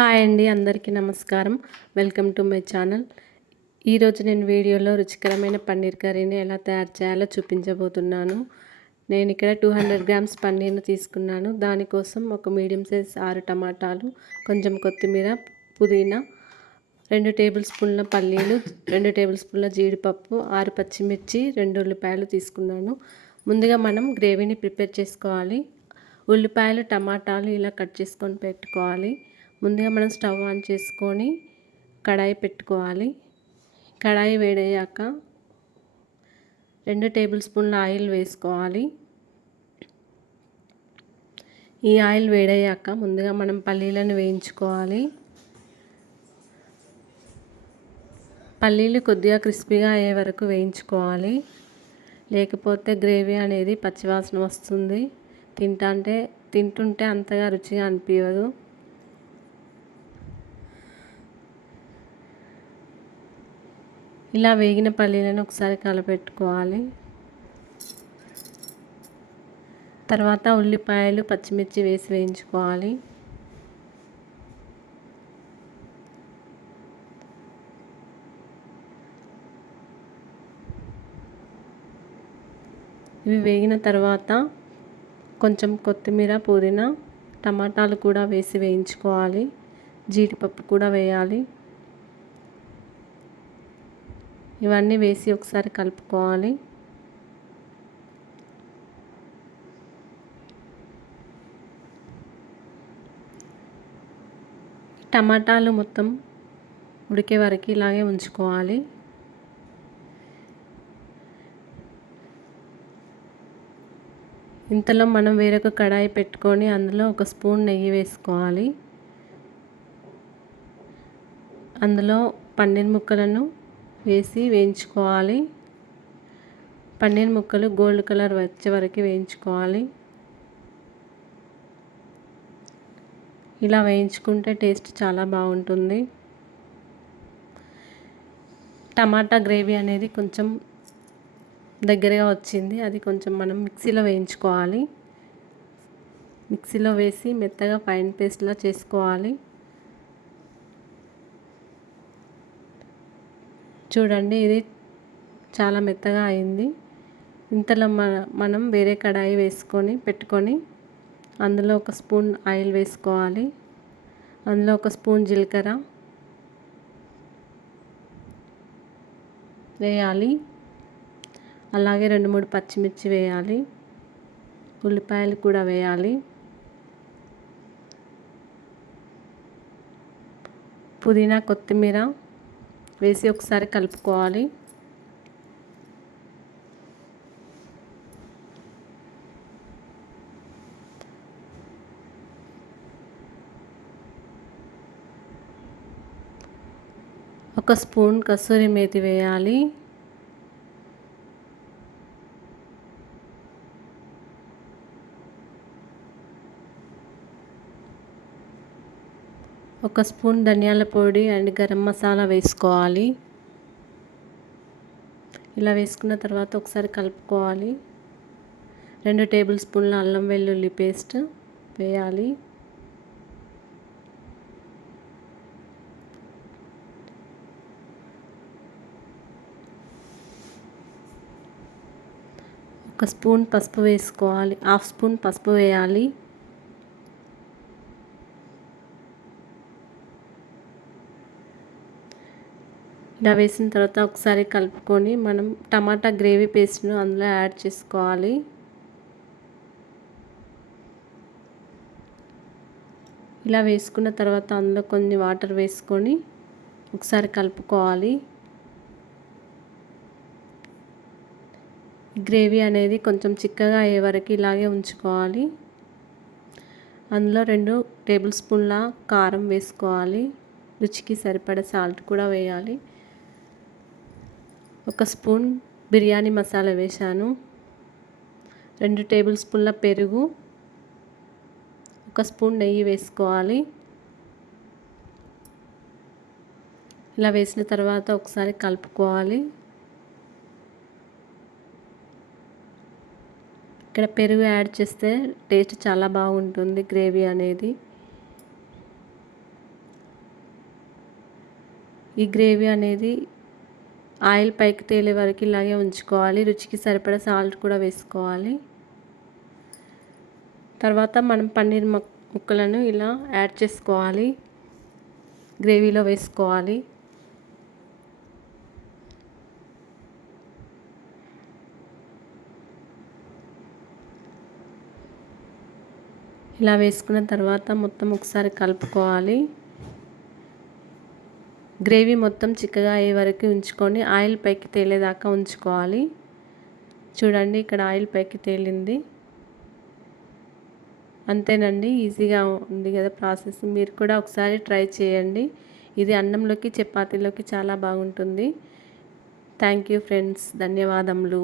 Hi అండి అందరికీ నమస్కారం. Welcome to my channel. ఈరోజు నేను వీడియోలో రుచికరమైన పన్నీర్ కర్రీని ఎలా తయారు చేయాలో చూపించబోతున్నాను. నేను ఇక్కడ టూ హండ్రెడ్ గ్రామ్స్ పన్నీర్ను తీసుకున్నాను. దానికోసం ఒక మీడియం సైజ్ ఆరు టమాటాలు కొంచెం కొత్తిమీర పుదీనా రెండు టేబుల్ స్పూన్ల పల్లీలు రెండు టేబుల్ స్పూన్ల జీడిపప్పు ఆరు పచ్చిమిర్చి రెండు ఉల్లిపాయలు తీసుకున్నాను. ముందుగా మనం గ్రేవీని ప్రిపేర్ చేసుకోవాలి. ఉల్లిపాయలు టమాటాలు ఇలా కట్ చేసుకొని పెట్టుకోవాలి. ముందుగా మనం స్టవ్ ఆన్ చేసుకొని కడాయి పెట్టుకోవాలి. కడాయి వేడయ్యాక రెండు టేబుల్ స్పూన్ల ఆయిల్ వేసుకోవాలి. ఈ ఆయిల్ వేడయ్యాక ముందుగా మనం పల్లీలను వేయించుకోవాలి. పల్లీలు కొద్దిగా క్రిస్పీగా అయ్యే వరకు వేయించుకోవాలి. లేకపోతే గ్రేవీ అనేది పచ్చివాసన వస్తుంది. తింటా తింటుంటే అంతగా రుచిగా అనిపించదు ఇలా వేగిన పల్లీలను ఒకసారి కలపెట్టుకోవాలి. తర్వాత ఉల్లిపాయలు పచ్చిమిర్చి వేసి వేయించుకోవాలి. ఇవి వేగిన తర్వాత కొంచెం కొత్తిమీర పుదీనా టమాటాలు కూడా వేసి వేయించుకోవాలి. జీడిపప్పు కూడా వేయాలి. ఇవన్నీ వేసి ఒకసారి కలుపుకోవాలి. టమాటాలు మొత్తం ఉడికే వరకు ఇలాగే ఉంచుకోవాలి. ఇంతలో మనం వేరొక కడాయి పెట్టుకొని అందులో ఒక స్పూన్ నెయ్యి వేసుకోవాలి. అందులో పన్నీర్ ముక్కలను వేసి వేయించుకోవాలి. పన్నీర్ ముక్కలు గోల్డ్ కలర్ వచ్చే వరకు వేయించుకోవాలి. ఇలా వేయించుకుంటే టేస్ట్ చాలా బాగుంటుంది. టమాటా గ్రేవీ అనేది కొంచెం దగ్గరగా వచ్చింది. అది కొంచెం మనం మిక్సీలో వేయించుకోవాలి. మిక్సీలో వేసి మెత్తగా ఫైన్ పేస్ట్లా చేసుకోవాలి. చూడండి ఇది చాలా మెత్తగా అయింది. ఇంతలో మన మనం వేరే కడాయి వేసుకొని పెట్టుకొని అందులో ఒక స్పూన్ ఆయిల్ వేసుకోవాలి. అందులో ఒక స్పూన్ జీలకర్ర వేయాలి. అలాగే రెండు మూడు పచ్చిమిర్చి వేయాలి. ఉల్లిపాయలు కూడా వేయాలి. పుదీనా కొత్తిమీర వేసి ఒకసారి కలుపుకోవాలి. ఒక స్పూన్ కసూరి మేతి వేయాలి. ఒక స్పూన్ ధనియాల పొడి అండ్ గరం మసాలా వేసుకోవాలి. ఇలా వేసుకున్న తర్వాత ఒకసారి కలుపుకోవాలి. రెండు టేబుల్ స్పూన్ల అల్లం వెల్లుల్లి పేస్ట్ వేయాలి. ఒక స్పూన్ పసుపు వేసుకోవాలి. హాఫ్ స్పూన్ పసుపు వేయాలి. ఇలా వేసిన తర్వాత ఒకసారి కలుపుకొని మనం టమాటా గ్రేవీ పేస్ట్ను అందులో యాడ్ చేసుకోవాలి. ఇలా వేసుకున్న తర్వాత అందులో కొన్ని వాటర్ వేసుకొని ఒకసారి కలుపుకోవాలి. గ్రేవీ అనేది కొంచెం చిక్కగా అయ్యే వరకు ఇలాగే ఉంచుకోవాలి. అందులో రెండు టేబుల్ స్పూన్ల కారం వేసుకోవాలి. రుచికి సరిపడ సాల్ట్ కూడా వేయాలి. ఒక స్పూన్ బిర్యానీ మసాలా వేశాను. రెండు టేబుల్ స్పూన్ల పెరుగు. ఒక స్పూన్ నెయ్యి వేసుకోవాలి. ఇలా వేసిన తర్వాత ఒకసారి కలుపుకోవాలి. ఇక్కడ పెరుగు యాడ్ చేస్తే టేస్ట్ చాలా బాగుంటుంది గ్రేవీ అనేది. ఈ గ్రేవీ అనేది ఆయిల్ పైకి తేలే వరకు ఇలాగే ఉంచుకోవాలి. రుచికి సరిపడా సాల్ట్ కూడా వేసుకోవాలి. తర్వాత మనం పన్నీర్ ముక్కలను ఇలా యాడ్ చేసుకోవాలి. గ్రేవీలో వేసుకోవాలి. ఇలా వేసుకున్న తర్వాత మొత్తం ఒకసారి కలుపుకోవాలి. గ్రేవీ మొత్తం చిక్కగా అయ్యే వరకు ఉంచుకొని ఆయిల్ పైకి తేలేదాకా ఉంచుకోవాలి. చూడండి ఇక్కడ ఆయిల్ పైకి తేలింది. అంతేనండి ఈజీగా ఉంది కదా ప్రాసెస్. మీరు కూడా ఒకసారి ట్రై చేయండి. ఇది అన్నంలోకి చపాతీలోకి చాలా బాగుంటుంది. Thank you friends. ధన్యవాదములు.